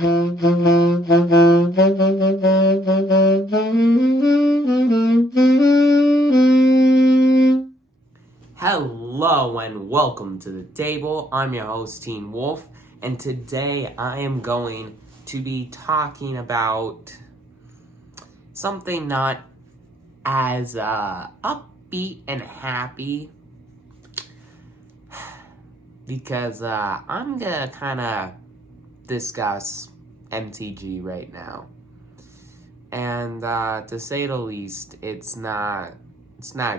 Hello and welcome to the table. I'm your host, Teen Wolf, and today I am going to be talking about something not as upbeat and happy, because I'm gonna kind of discuss MTG right now, and to say the least, it's not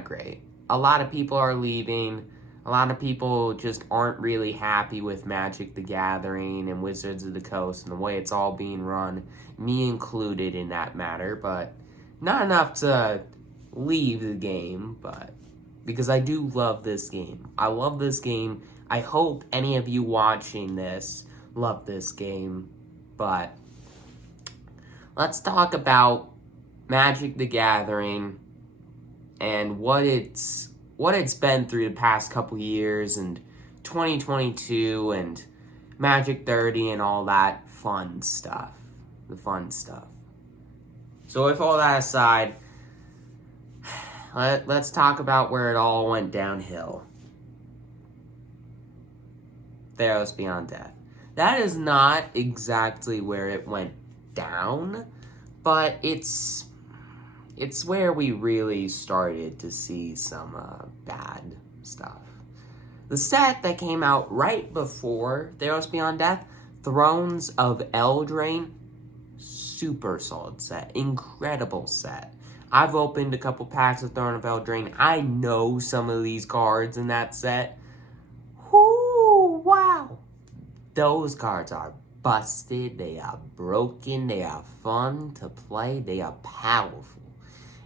great. A lot of people are leaving. A lot of people just aren't really happy with Magic the Gathering and Wizards of the Coast and the way it's all being run, me included in that matter, but not enough to leave the game, but because I do love this game. I love this game. I hope any of you watching this love this game, but let's talk about Magic the Gathering and what it's been through the past couple years, and 2022 and Magic 30 and all that fun stuff. The fun stuff. So with all that aside, let's talk about where it all went downhill. Theros Beyond Death. That is not exactly where it went down, but it's where we really started to see some bad stuff. The set that came out right before Theros Beyond Death, Thrones of Eldraine, super solid set, incredible set. I've opened a couple packs of Throne of Eldraine. I know some of these cards in that set. Whoo, wow. Those cards are busted, they are broken, they are fun to play, they are powerful.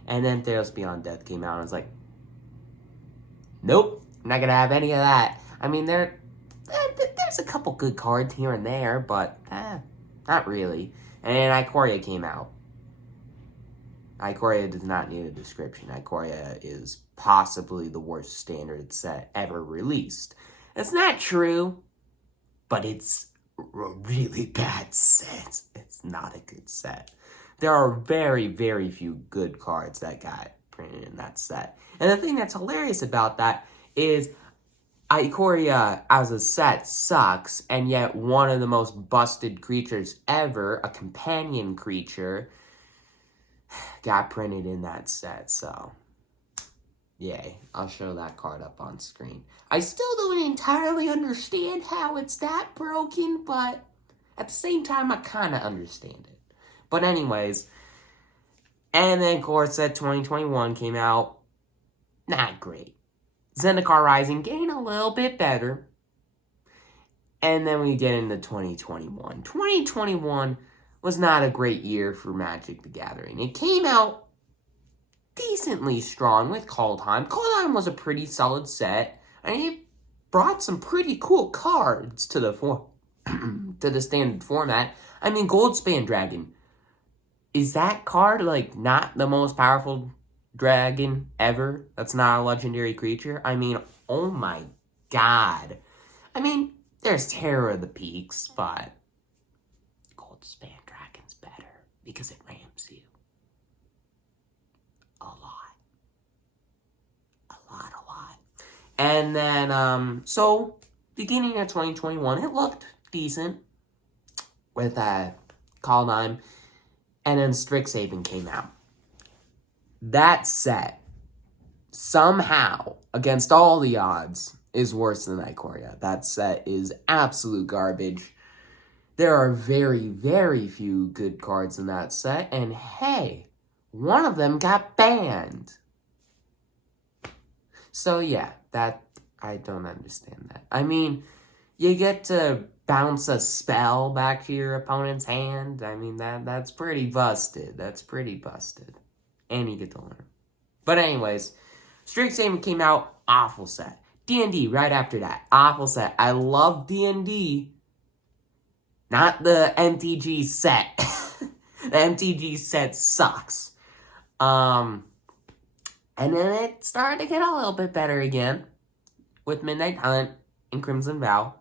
And then Theros Beyond Death came out and I was like, nope, I'm not going to have any of that. I mean, there's a couple good cards here and there, but not really. And then Ikoria came out. Ikoria does not need a description. Ikoria is possibly the worst standard set ever released. It's not true, but it's a really bad set. It's not a good set. There are very, very few good cards that got printed in that set. And the thing that's hilarious about that is Ikoria as a set sucks, and yet one of the most busted creatures ever, a companion creature, got printed in that set. So, yay. I'll show that card up on screen. I still don't entirely understand how it's that broken, but at the same time, I kind of understand it. But anyways, and then Core Set 2021 came out. Not great. Zendikar Rising getting a little bit better. And then we get into 2021. 2021 was not a great year for Magic the Gathering. It came out decently strong with Kaldheim. Kaldheim was a pretty solid set, and it brought some pretty cool cards to the to the standard format. I mean, Goldspan Dragon. Is that card, like, not the most powerful dragon ever? That's not a legendary creature? I mean, oh my god. I mean, there's Terror of the Peaks, but Goldspan Dragon's better because it ramps you. A lot. A lot. And then, so, beginning of 2021, it looked decent with Kaldheim. And then Strixhaven came out. That set, somehow, against all the odds, is worse than Ikoria. That set is absolute garbage. There are very, very few good cards in that set. And hey, one of them got banned. So yeah, I don't understand that. I mean, you get to bounce a spell back to your opponent's hand. I mean, that's pretty busted. That's pretty busted. And you get to learn. But anyways, Strixhaven came out, awful set. D&D right after that, awful set. I love D&D, not the MTG set. The MTG set sucks. And then it started to get a little bit better again with Midnight Hunt and Crimson Vow.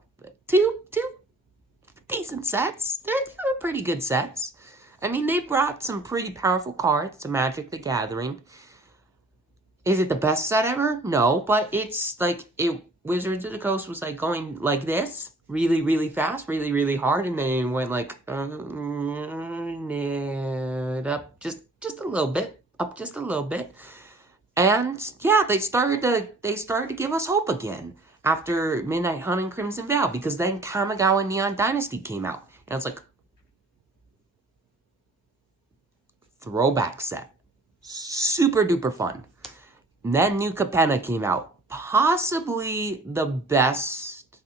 Two decent sets. They were pretty good sets. I mean, they brought some pretty powerful cards to Magic the Gathering. Is it the best set ever? No, but it's like, Wizards of the Coast was like going like this, really, really fast, really, really hard, and then it went like, up just a little bit, up just a little bit. And yeah, they started to give us hope again after Midnight Hunt and Crimson Veil, because then Kamigawa Neon Dynasty came out, and it's like, throwback set, super duper fun. And then New Capenna came out, possibly the best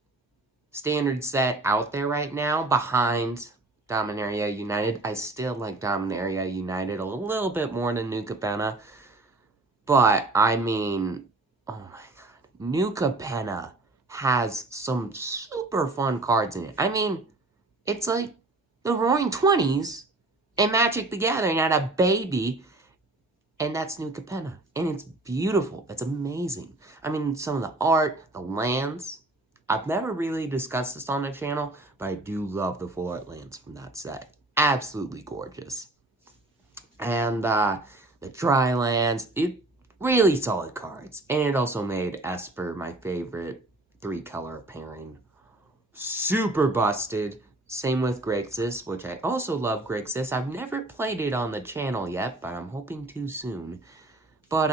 standard set out there right now, behind Dominaria United. I still like Dominaria United a little bit more than New Capenna. But, I mean, oh my god. New Capenna has some super fun cards in it. I mean, it's like the Roaring Twenties and Magic the Gathering had a baby, and that's New Capenna. And it's beautiful. It's amazing. I mean, some of the art, the lands. I've never really discussed this on the channel, but I do love the full art lands from that set. Absolutely gorgeous. And the dry lands, really solid cards. And it also made Esper my favorite 3-color pairing. Super busted. Same with Grixis, which I also love Grixis. I've never played it on the channel yet, but I'm hoping to soon. But,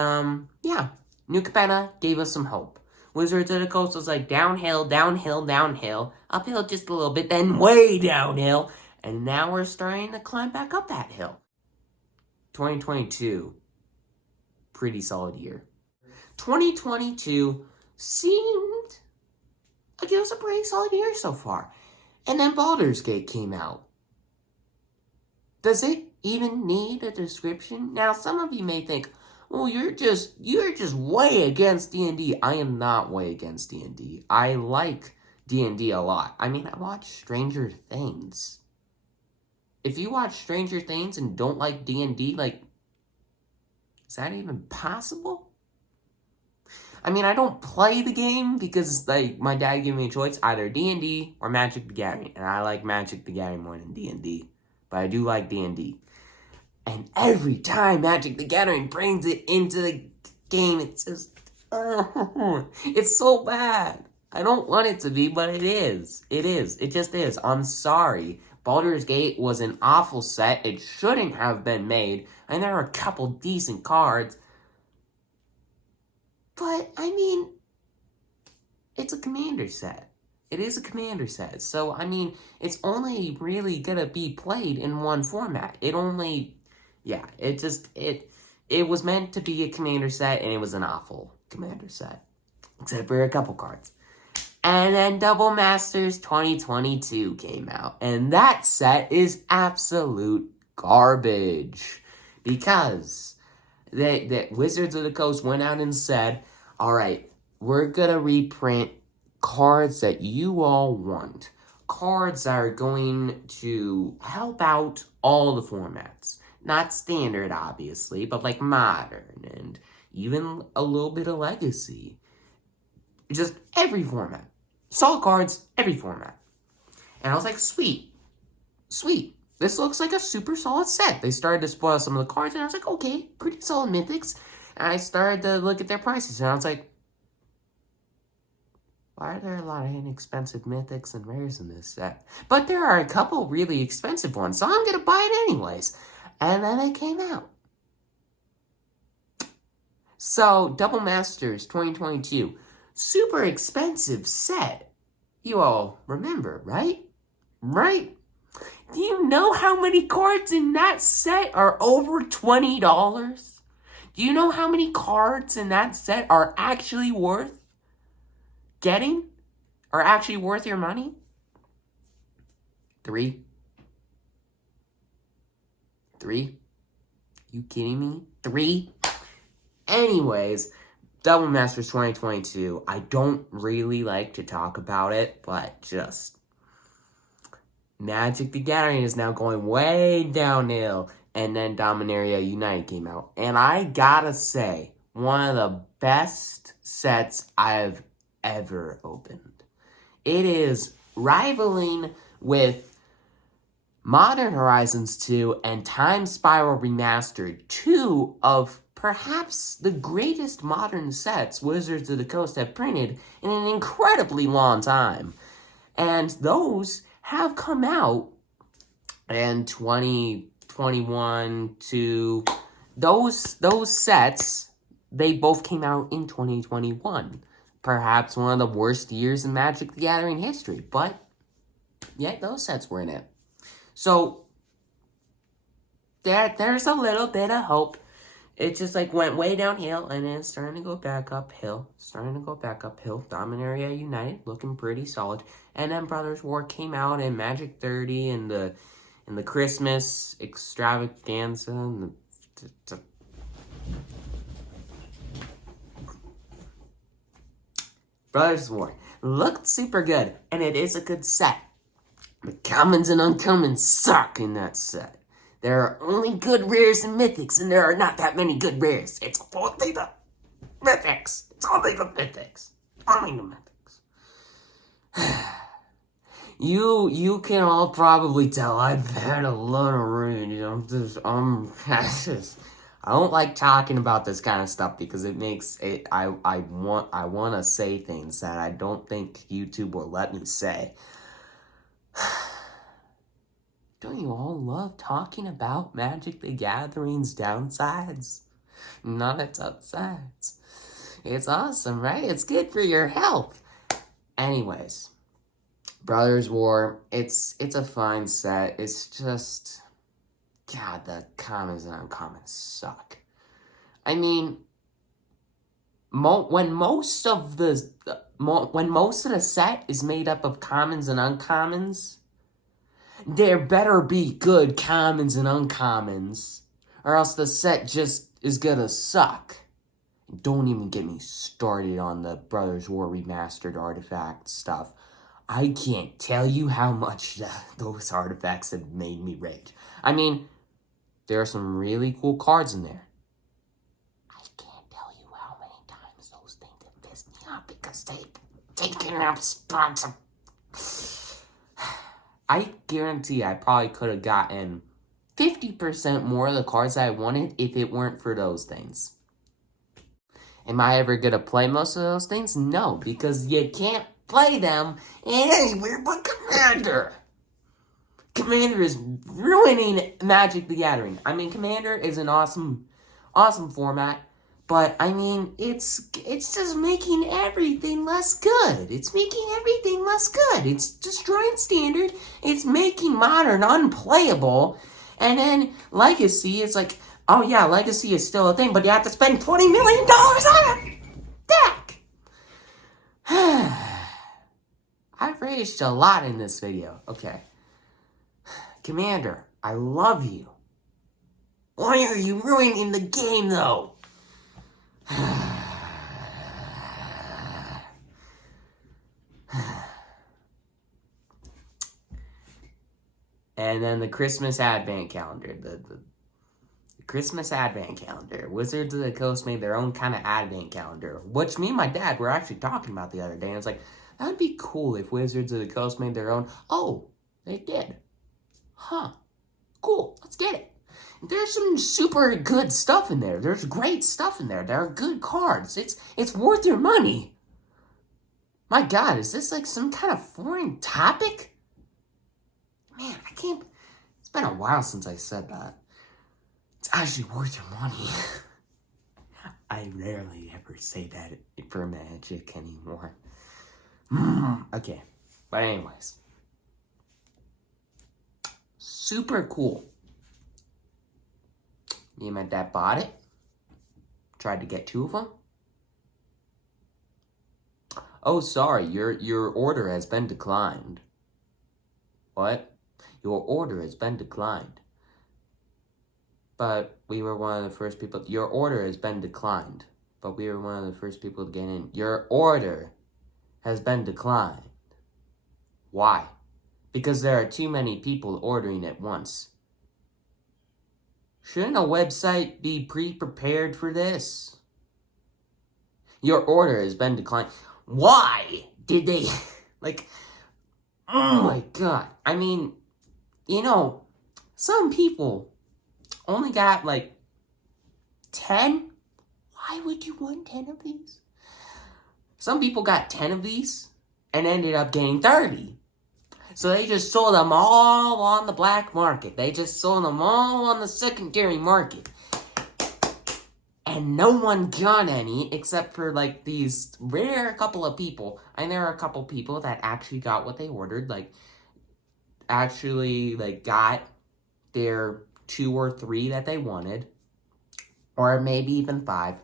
yeah. New Capenna gave us some hope. Wizards of the Coast was like downhill, downhill, downhill. Uphill just a little bit, then way downhill. And now we're starting to climb back up that hill. 2022. Pretty solid year. 2022 seemed like it was a pretty solid year so far. And then Baldur's Gate came out. Does it even need a description? Now, some of you may think, well, you're just way against D&D. I am not way against D&D. I like D&D a lot. I mean, I watch Stranger Things. If you watch Stranger Things and don't like D&D, like, is that even possible? I mean, I don't play the game because, like, my dad gave me a choice, either D&D or Magic the Gathering. And I like Magic the Gathering more than D&D. But I do like D&D. And every time Magic the Gathering brings it into the game, it's just, it's so bad. I don't want it to be, but it is. It is. It just is. I'm sorry. Baldur's Gate was an awful set. It shouldn't have been made. And there are a couple decent cards. But, I mean, it's a Commander set. It is a Commander set. So, I mean, it's only really gonna be played in one format. It only, yeah, it was meant to be a Commander set, and it was an awful Commander set. Except for a couple cards. And then Double Masters 2022 came out. And that set is absolute garbage. Because that Wizards of the Coast went out and said, all right, we're going to reprint cards that you all want. Cards that are going to help out all the formats. Not standard, obviously, but like modern and even a little bit of legacy. Just every format. Solid cards, every format. And I was like, sweet. Sweet. This looks like a super solid set. They started to spoil some of the cards, and I was like, okay, pretty solid mythics. And I started to look at their prices, and I was like, why are there a lot of inexpensive mythics and rares in this set? But there are a couple really expensive ones, so I'm going to buy it anyways. And then they came out. So, Double Masters 2022, super expensive set. You all remember, right? Right? Do you know how many cards in that set are over $20? Do you know how many cards in that set are actually worth getting? Are actually worth your money? 3? 3? You kidding me? 3? Anyways, Double Masters 2022. I don't really like to talk about it, but just Magic the Gathering is now going way downhill. And then Dominaria United came out. And I gotta say, one of the best sets I've ever opened. It is rivaling with Modern Horizons 2 and Time Spiral Remastered, two of perhaps the greatest modern sets Wizards of the Coast have printed in an incredibly long time. And those have come out in 2021 to those sets, they both came out in 2021. Perhaps one of the worst years in Magic the Gathering history, but yeah, those sets were in it. So there's a little bit of hope. It just like went way downhill and then it's starting to go back uphill. Dominaria United looking pretty solid. And then Brothers War came out and Magic 30 and the Christmas extravaganza and the Brothers War looked super good, and it is a good set. The commons and uncommons suck in that set. There are only good rares and mythics, and there are not that many good rares. It's only the mythics. You can all probably tell I've had a lot of rage. I don't like talking about this kind of stuff because it makes it. I want to say things that I don't think YouTube will let me say. Don't you all love talking about Magic the Gathering's downsides? Not its upsides. It's awesome, right? It's good for your health. Anyways, Brothers War, it's a fine set. It's just, God, the commons and uncommons suck. I mean, when most of the set is made up of commons and uncommons, there better be good commons and uncommons, or else the set just is gonna suck. Don't even get me started on the Brothers War Remastered artifact stuff. I can't tell you how much those artifacts have made me rage. I mean, there are some really cool cards in there. I can't tell you how many times those things have pissed me off because they've taken up spots. I guarantee I probably could have gotten 50% more of the cards I wanted if it weren't for those things. Am I ever going to play most of those things? No, because you can't play them anywhere but Commander. Commander is ruining Magic the Gathering. I mean, Commander is an awesome format, but I mean, it's just making everything less good. It's destroying Standard. It's making Modern unplayable. And then Legacy is like, oh yeah, Legacy is still a thing, but you have to spend $20 million on it. Deck. I've raged a lot in this video. Okay. Commander, I love you. Why are you ruining the game, though? And then the Christmas Advent Calendar. The Christmas Advent Calendar. Wizards of the Coast made their own kind of Advent Calendar, which me and my dad were actually talking about the other day. And it's like, that would be cool if Wizards of the Coast made their own. Oh, they did. Huh. Cool. Let's get it. There's some super good stuff in there. There's great stuff in there. There are good cards. It's worth your money. My God, is this like some kind of foreign topic? Man, I can't. It's been a while since I said that. It's actually worth your money. I rarely ever say that for Magic anymore. Okay, but anyways. Super cool. Me and my dad bought it. Tried to get 2 of them. Oh, sorry, your order has been declined. What? Your order has been declined. But we were one of the first people. Your order has been declined. But we were one of the first people to get in. Your order has been declined. Why? Because there are too many people ordering at once. Shouldn't a website be pre-prepared for this? Your order has been declined. Why did they, like, oh my God. I mean, You know, some people only got like 10. Why would you want 10 of these? Some people got 10 of these and ended up getting 30. So they just sold them all on the black market. They just sold them all on the secondary market. And no one got any except for like these rare couple of people. And there are a couple people that actually got what they ordered. Like, actually, like, got their 2 or 3 that they wanted. Or maybe even 5.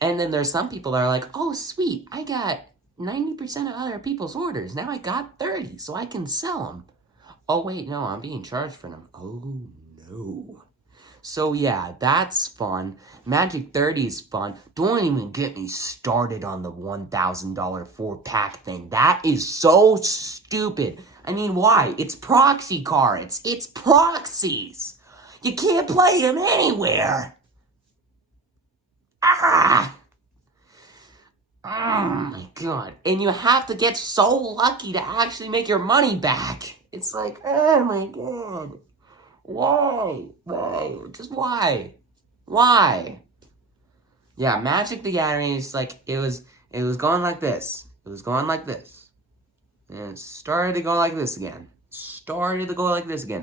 And then there's some people that are like, oh, sweet, I got 90% of other people's orders. Now I got 30, so I can sell them. Oh, wait, no, I'm being charged for them. Oh, no. So, yeah, that's fun. Magic 30 is fun. Don't even get me started on the $1,000 4-pack thing. That is so stupid. I mean, why? It's proxy cards. It's proxies. You can't play them anywhere. Ah! Oh my god. And you have to get so lucky to actually make your money back. It's like, oh my god. Why? Why? Just why? Why? Yeah, Magic the Gathering is like, it was going like this. It was going like this. And it started to go like this again.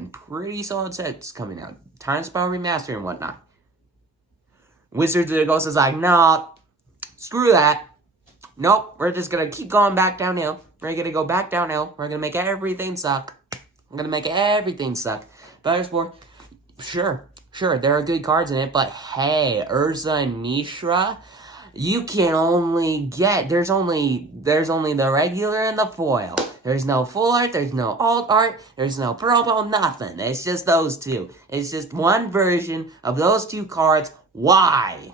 Pretty solid sets coming out. Time Spell Remaster and whatnot. Wizards of the Coast is like, nah, screw that. Nope, we're just gonna keep going back downhill. We're gonna go back downhill. We're gonna make everything suck. Battle Sport, sure, there are good cards in it, but hey, Urza and Mishra, you can only get, there's only the regular and the foil. There's no full art, there's no alt art, there's no promo, nothing. It's just those two. It's just one version of those two cards. Why?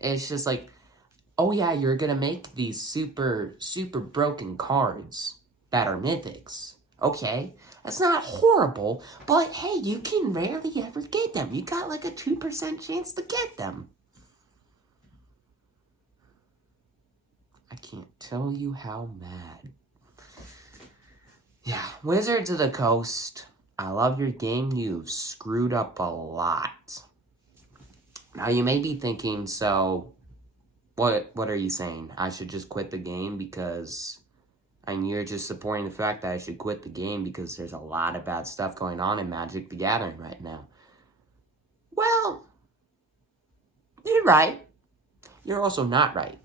It's just like, oh yeah, you're gonna make these super broken cards that are mythics. Okay, that's not horrible, but hey, you can rarely ever get them. You got like a 2% chance to get them. I can't tell you how mad. Yeah, Wizards of the Coast, I love your game. You've screwed up a lot. Now you may be thinking, so what are you saying? I should just quit the game because, and you're just supporting the fact that I should quit the game because there's a lot of bad stuff going on in Magic the Gathering right now. Well, you're right. You're also not right.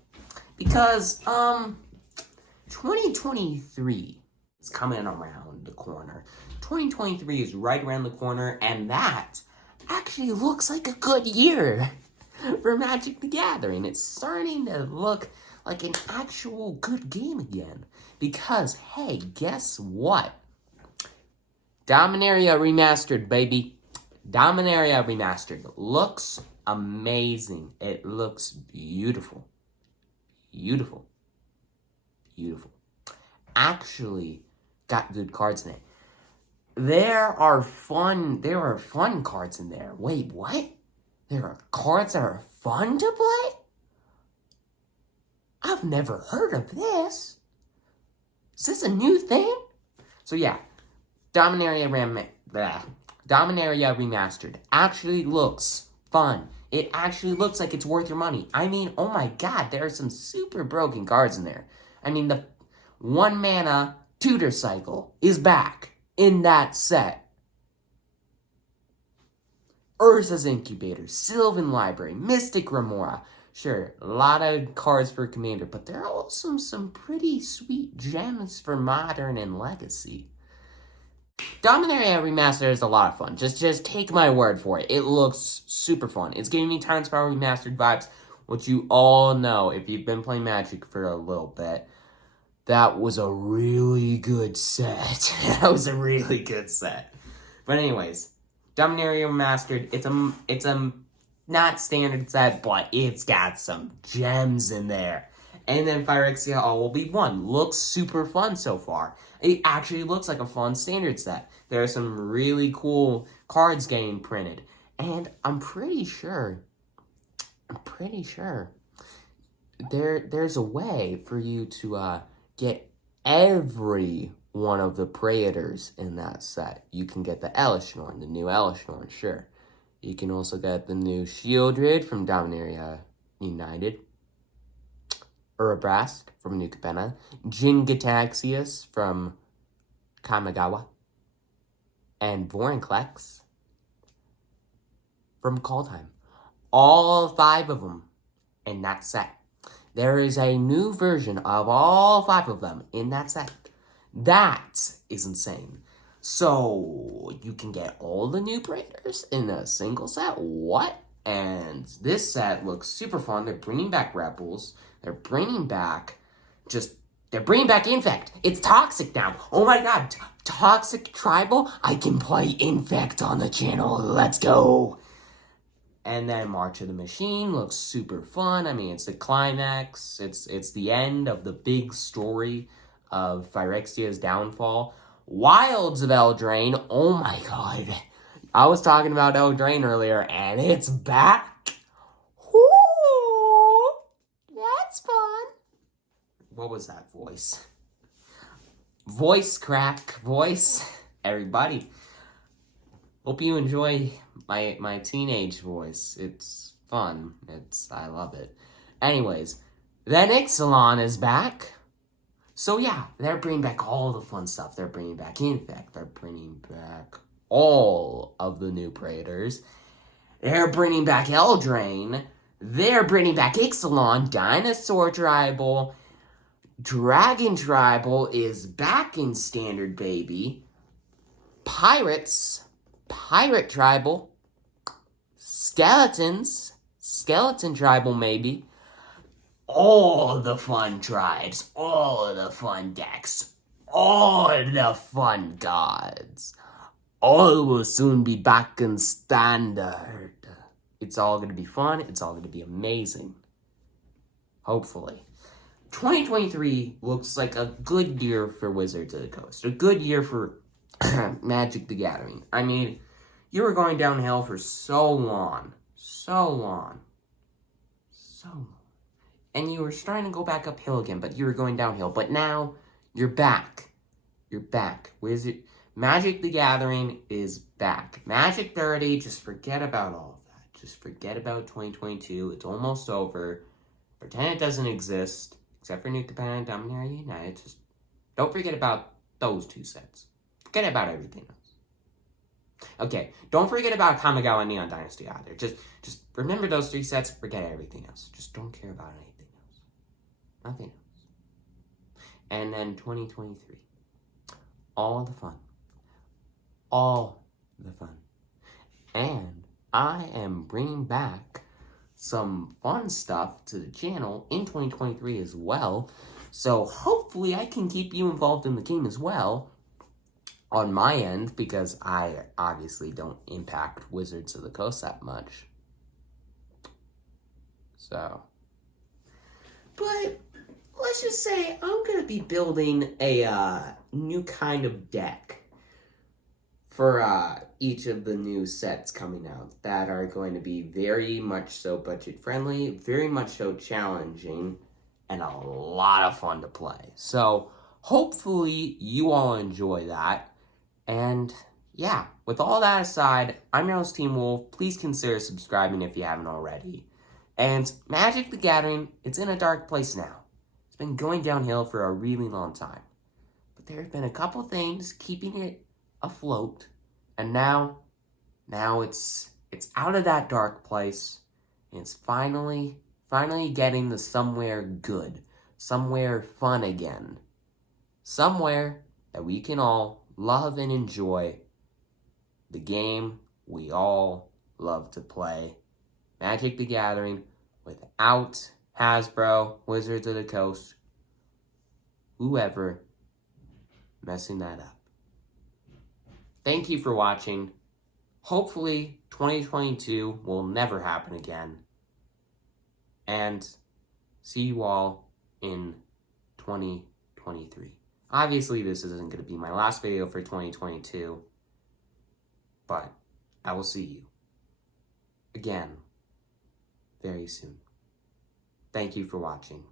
Because, 2023 is coming around the corner. 2023 is right around the corner, and that actually looks like a good year for Magic the Gathering. It's starting to look like an actual good game again. Because, hey, guess what? Dominaria Remastered, baby. Dominaria Remastered looks amazing. It looks beautiful. Actually got good cards in it. There are fun cards in there. Wait, what? There are cards that are fun to play? I've never heard of this. Is this a new thing? So yeah, Dominaria Remastered actually looks fun. It actually looks like it's worth your money. I mean, oh my god, there are some super broken cards in there. I mean, the 1 mana Tutor Cycle is back in that set. Urza's Incubator, Sylvan Library, Mystic Remora. Sure, a lot of cards for Commander, but there are also some pretty sweet gems for Modern and Legacy. Dominaria Remastered is a lot of fun. Just take my word for it. It looks super fun. It's giving me Time Spiral Remastered vibes, which you all know if you've been playing Magic for a little bit. That was a really good set. But anyways, Dominaria Remastered, it's a not standard set, but it's got some gems in there. And then Phyrexia All Will Be One. Looks super fun so far. It actually looks like a fun standard set. There are some really cool cards getting printed. And I'm pretty sure there's a way for you to get every one of the Praetors in that set. You can get the Elishnorn, the new Elishnorn, sure. You can also get the new Shieldred from Dominaria United. Urabrast from New Capenna. Jin-Gitaxias from Kamigawa. And Vorinclex from Kaldheim. All 5 of them in that set. There is a new version of all 5 of them in that set. That is insane. So, you can get all the new Praetors in a single set? What? And this set looks super fun. They're bringing back Rebels. They're bringing back Infect. It's Toxic now. Oh my god. Toxic Tribal? I can play Infect on the channel. Let's go. And then March of the Machine looks super fun. I mean, it's the climax. It's the end of the big story of Phyrexia's downfall. Wilds of Eldraine. Oh my god. I was talking about Eldraine earlier, and it's back. Ooh, that's fun. What was that voice? Voice crack. Voice. Everybody. Hope you enjoy my teenage voice. It's fun. I love it. Anyways, then Ixalan is back. So yeah, they're bringing back all the fun stuff. They're bringing back Infect. They're bringing back all of the new Praetors. They're bringing back Eldraine. They're bringing back Ixalan. Dinosaur Tribal. Dragon Tribal is back in Standard, baby. Pirates. Pirate Tribal. Skeletons. Skeleton Tribal, maybe. All the fun tribes. All the fun decks. All the fun gods. All will soon be back in Standard. It's all going to be fun. It's all going to be amazing. Hopefully. 2023 looks like a good year for Wizards of the Coast. A good year for Magic the Gathering. I mean, you were going downhill for so long. So long. And you were starting to go back uphill again, but you were going downhill. But now, you're back. You're back. Magic the Gathering is back. Magic 30, just forget about all of that. Just forget about 2022. It's almost over. Pretend it doesn't exist. Except for New Japan and Dominaria United. Just don't forget about those 2 sets. Forget about everything else. Okay, don't forget about Kamigawa and Neon Dynasty either. Just remember those 3 sets. Forget everything else. Just don't care about anything else. Nothing else. And then 2023. All the fun. All the fun. And I am bringing back some fun stuff to the channel in 2023 as well. So hopefully I can keep you involved in the game as well on my end, because I obviously don't impact Wizards of the Coast that much. So, but let's just say I'm going to be building a new kind of deck for each of the new sets coming out that are going to be very much so budget friendly, very much so challenging, and a lot of fun to play. So hopefully you all enjoy that. And yeah, with all that aside, I'm your host, Team Wolf. Please consider subscribing if you haven't already. And Magic the Gathering, it's in a dark place now. It's been going downhill for a really long time. But there have been a couple things keeping it afloat, and now it's out of that dark place, and it's finally getting to somewhere good, somewhere fun again, somewhere that we can all love and enjoy the game we all love to play, Magic the Gathering, without Hasbro, Wizards of the Coast, whoever messing that up. Thank you for watching. Hopefully, 2022 will never happen again. And see you all in 2023. Obviously, this isn't going to be my last video for 2022. But I will see you again very soon. Thank you for watching.